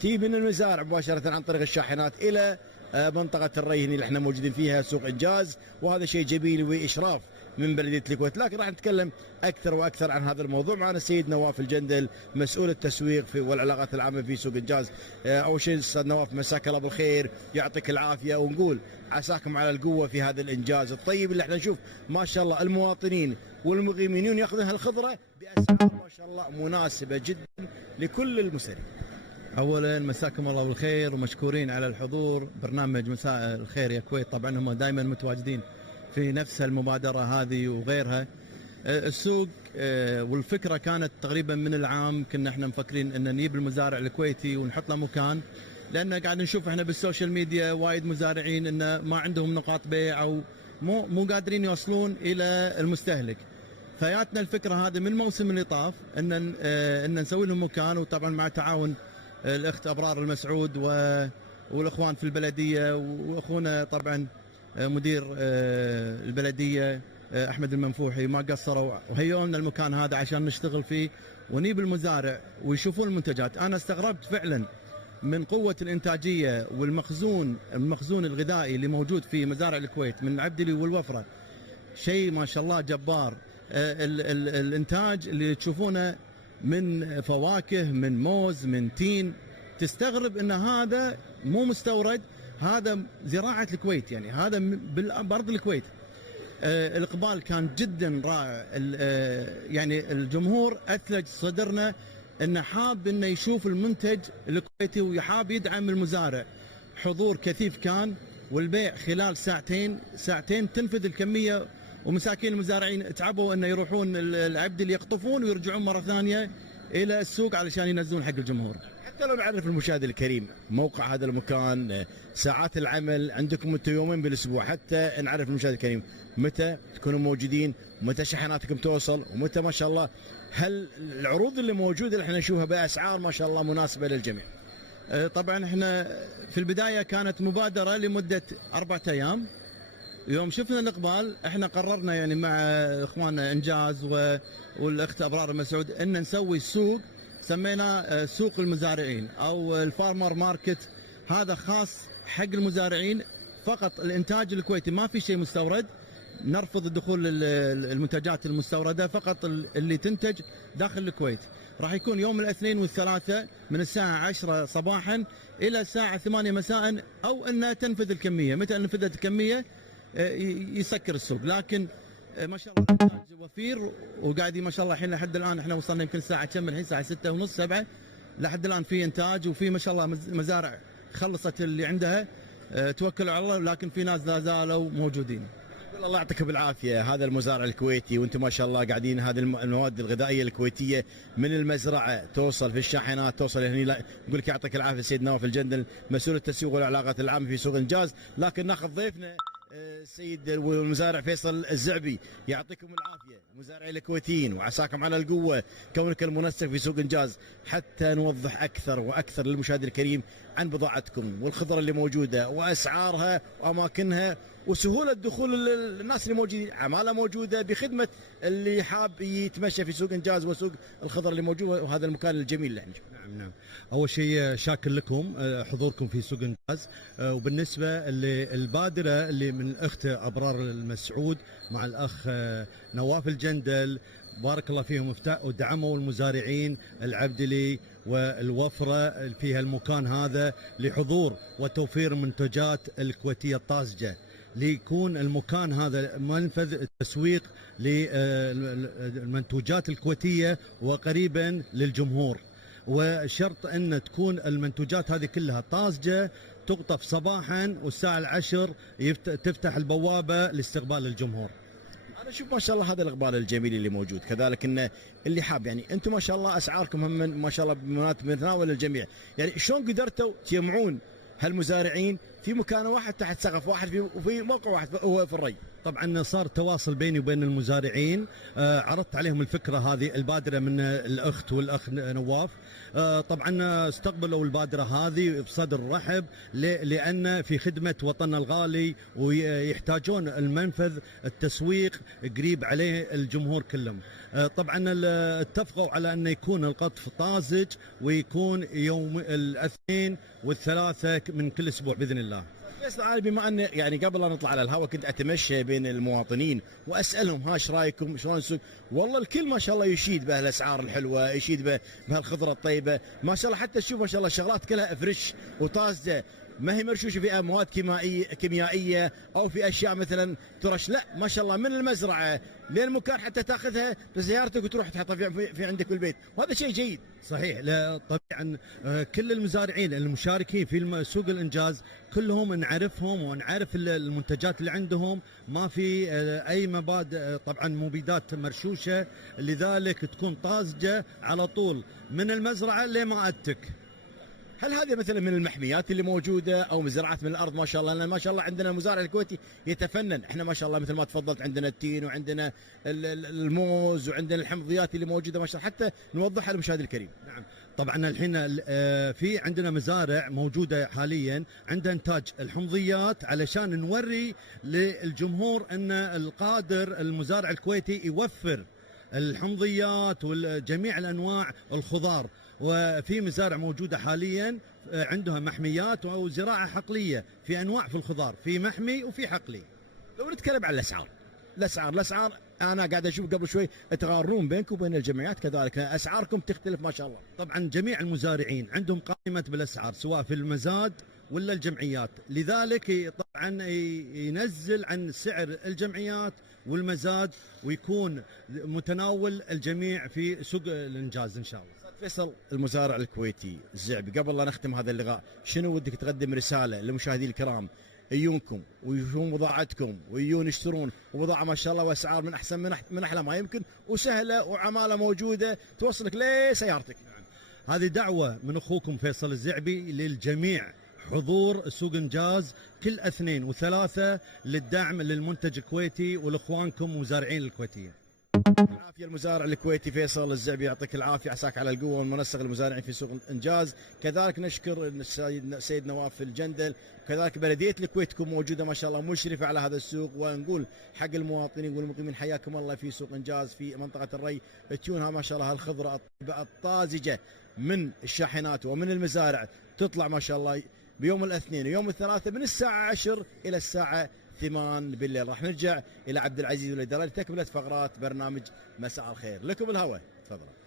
تي من المزارع مباشره عن طريق الشاحنات الى منطقه الري اللي احنا موجودين فيها سوق انجاز، وهذا شيء جميل واشراف من بلديه الكويت. لكن راح نتكلم اكثر واكثر عن هذا الموضوع. معنا السيد نواف الجندل مسؤول التسويق والعلاقات العامه في سوق انجاز. اول شيء استاذ نواف مساك الله بالخير، يعطيك العافيه، ونقول عساكم على القوه في هذا الانجاز الطيب اللي احنا نشوف ما شاء الله المواطنين والمقيمين ياخذون هالخضره باسعار ما شاء الله مناسبه جدا لكل المسرين. اولا مساكم الله بالخير ومشكورين على الحضور. برنامج مساء الخير يا كويت طبعا هم دائما متواجدين في نفس المبادره هذه وغيرها. السوق والفكره كانت تقريبا من العام، كنا احنا مفكرين ان نجيب المزارع الكويتي ونحط له مكان، لان قاعد نشوف احنا بالسوشيال ميديا وايد مزارعين ان ما عندهم نقاط بيع او مو قادرين يوصلون الى المستهلك. فجاتنا الفكره هذه من الموسم اللي طاف ان نسوي لهم مكان، وطبعا مع تعاون الاخت ابرار المسعود والاخوان في البلديه، واخونا طبعا مدير البلديه احمد المنفوحي ما قصروا وهيئوا لنا المكان هذا عشان نشتغل فيه ونجيب المزارع ويشوفون المنتجات. انا استغربت فعلا من قوه الانتاجيه المخزون الغذائي اللي موجود في مزارع الكويت من العبدلي والوفره، شيء ما شاء الله جبار. الانتاج اللي تشوفونه من فواكه، من موز، من تين، تستغرب ان هذا مو مستورد، هذا زراعه الكويت، يعني هذا بارض الكويت. الاقبال كان جدا رائع. يعني الجمهور اثلج صدرنا انه حاب انه يشوف المنتج الكويتي ويحاب يدعم المزارع. حضور كثيف كان، والبيع خلال ساعتين تنفذ الكميه، ومساكين المزارعين تعبوا انه يروحون العبد يقطفون ويرجعون مره ثانيه الى السوق علشان ينزلون حق الجمهور. حتى لو نعرف المشاهد الكريم موقع هذا المكان، ساعات العمل عندكم انتم يومين بالاسبوع، حتى نعرف المشاهد الكريم متى تكونوا موجودين، متى شحناتكم توصل، ومتى ما شاء الله هل العروض اللي موجوده اللي احنا نشوفها باسعار ما شاء الله مناسبه للجميع. طبعا احنا في البدايه كانت مبادره لمده 4 ايام. يوم شفنا الاقبال احنا قررنا يعني مع اخواننا انجاز والاخت ابرار المسعود ان نسوي سوق سميناه سوق المزارعين او الفارمر ماركت. هذا خاص حق المزارعين فقط، الانتاج الكويتي، ما في شيء مستورد. نرفض الدخول المنتجات المستورده، فقط اللي تنتج داخل الكويت. راح يكون يوم الاثنين والثلاثاء من الساعه 10 صباحا الى الساعه 8 مساء، او ان تنفذ الكميه. متى نفذت الكميه يسكر السوق. لكن ما شاء الله الانتاج وفير، وقاعدين ما شاء الله الحين لحد الان احنا وصلنا يمكن الساعه كم الحين؟ الساعه 6 ونص 7 لحد الان في انتاج، وفي ما شاء الله مزارع خلصت اللي عندها، توكلوا على الله. لكن في ناس لا زالوا موجودين. الله يعطيك بالعافيه. هذا المزارع الكويتي وانتم ما شاء الله قاعدين، هذه المواد الغذائيه الكويتيه من المزرعه توصل في الشاحنات، توصل هنا. نقول لك يعطيك العافيه سيد نواف الجندل مسؤول التسويق والعلاقات العامه في سوق انجاز. لكن ناخذ ضيفنا السيد والمزارع فيصل الزعبي. يعطيكم العافيه مزارعي الكويتيين وعساكم على القوه كونك المنسق في سوق انجاز، حتى نوضح اكثر واكثر للمشاهد الكريم عن بضاعتكم والخضره اللي موجوده واسعارها واماكنها وسهوله دخول الناس اللي موجودين. عماله موجوده بخدمه اللي حاب يتمشى في سوق انجاز وسوق الخضر اللي موجود، وهذا المكان الجميل اللي احنا نشوفه. نعم. اول شيء شاكر لكم حضوركم في سوق انجاز. وبالنسبه للبادره اللي من الاخت ابرار المسعود مع الاخ نواف الجندل، بارك الله فيهم ودعموا المزارعين العبدلي والوفره فيها المكان هذا لحضور وتوفير المنتجات الكويتيه الطازجه، ليكون المكان هذا منفذ تسويق للمنتوجات الكويتيه وقريبا للجمهور. وشرط ان تكون المنتوجات هذه كلها طازجه، تقطف صباحا والساعه 10 تفتح البوابه لاستقبال الجمهور. انا اشوف ما شاء الله هذا الاقبال الجميل اللي موجود، كذلك ان اللي حاب، يعني انتم ما شاء الله اسعاركم هم ما شاء الله بمتناول الجميع. يعني شلون قدرتوا تجمعون هالمزارعين في مكان واحد تحت سقف واحد وفي موقع واحد هو في الري؟ طبعا صار تواصل بيني وبين المزارعين، عرضت عليهم الفكره هذه البادره من الاخت والاخ نواف، طبعا استقبلوا البادرة هذه بصدر رحب، لأن في خدمة وطننا الغالي ويحتاجون المنفذ التسويق قريب عليه الجمهور كلهم. طبعا اتفقوا على أن يكون القطف طازج ويكون يوم الاثنين والثلاثة من كل أسبوع بإذن الله. فيصل، بما ان يعني قبل لا نطلع على الهواء كنت اتمشى بين المواطنين واسالهم ايش رايكم شلون السوق؟ والله الكل ما شاء الله يشيد بهالاسعار الحلوه، يشيد بهالخضره الطيبه، ما شاء الله حتى تشوف ما شاء الله الشغلات كلها فريش وطازجه، ما هي مرشوشه في مواد كيميائيه او في اشياء مثلا ترش، لا ما شاء الله من المزرعه للمكان حتى تاخذها بسيارتك وتروح تحطها في عندك في البيت، وهذا شيء جيد. صحيح. طبعا كل المزارعين المشاركين في سوق الانجاز كلهم نعرفهم ونعرف المنتجات اللي عندهم، ما في اي مبادئ طبعا مبيدات مرشوشه، لذلك تكون طازجه على طول من المزرعه لمائدتك. هل هذه مثلا من المحميات اللي موجوده او مزرعات من الارض؟ ما شاء الله، لان ما شاء الله عندنا المزارع الكويتي يتفنن، احنا ما شاء الله مثل ما تفضلت عندنا التين وعندنا الموز وعندنا الحمضيات اللي موجوده ما شاء الله، حتى نوضحها للمشاهد الكريم. نعم طبعا الحين في عندنا مزارع موجوده حاليا عندها انتاج الحمضيات، علشان نوري للجمهور ان القادر المزارع الكويتي يوفر الحمضيات وجميع الانواع الخضار. وفي مزارع موجوده حاليا عندها محميات او زراعه حقليه في انواع في الخضار، في محمي وفي حقلي. لو نتكلم عن الاسعار انا قاعد اشوف قبل شوي تقارنون بينكم وبين الجمعيات، كذلك اسعاركم تختلف ما شاء الله. طبعا جميع المزارعين عندهم قائمه بالاسعار سواء في المزاد ولا الجمعيات، لذلك طبعا ينزل عن سعر الجمعيات والمزاد ويكون متناول الجميع في سوق الانجاز ان شاء الله. فيصل، المزارع الكويتي الزعبي، قبل لا نختم هذا اللقاء شنو ودك تقدم رساله للمشاهدين الكرام يجونكم ويشوفون بضاعتكم ويجون يشترون وبضاعه ما شاء الله واسعار من احسن من احلى ما يمكن وسهله وعماله موجوده توصلك لسيارتك؟ هذه دعوه من اخوكم فيصل الزعبي للجميع، حضور سوق انجاز كل اثنين وثلاثه للدعم للمنتج الكويتي والاخوانكم مزارعين الكويتيين. العافيه المزارع الكويتي فيصل الزعبي، يعطيك العافيه، عساك على القوه والمنسق المزارعين في سوق الانجاز. كذلك نشكر السيد نواف الجندل، كذلك بلديه الكويت تكون موجوده ما شاء الله مشرفه على هذا السوق، ونقول حق المواطنين والمقيمين حياكم الله في سوق انجاز في منطقه الري، تشونها ما شاء الله هالخضره الطيبه الطازجه من الشاحنات ومن المزارع، تطلع ما شاء الله بيوم الاثنين ويوم الثلاثاء من الساعه 10 الى الساعه 8 بالليل. راح نرجع الى عبد العزيز والاداره لتكمله فقرات برنامج مساء الخير. لكم الهوى، تفضلوا.